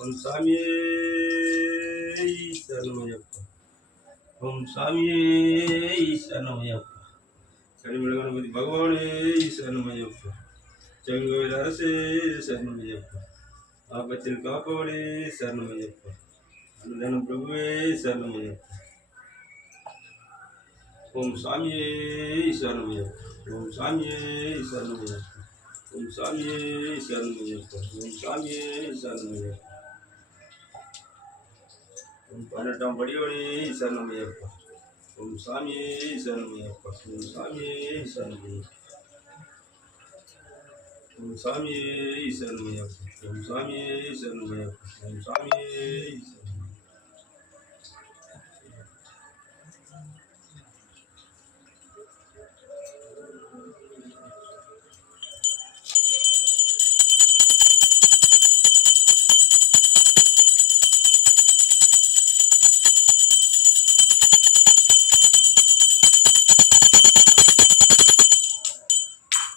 ஓம் சாமியே சரணமையப்பா. ஓம் சாமியே சரணமையப்பா. கனிமல கணபதி பகவானே சரணமையப்பா. செங்கோயில் அரசே சரணமையப்பா. ஆபத்தில் காப்பவனே சரணமையப்பா. அன்னதானம் பிரபுவே சரணமையப்பா. ஓம் சாமியே சரணமையப்பா. ஓம் சாமியே சரணமையப்பா. ஓம் சாமியே சரணமையப்பா. ஓம் சாமியே சரணமையப்பா. ஓம் 18ஆம் படியோனே சரணமையப்பா. ஓம் சாமியே சரணமையப்பா. ஓம் சாமியே சரணமையப்பா. ஓம் சாமியே சரணமையப்பா. ஓம் சாமியே சரணமையப்பா. ஓம் சாமியே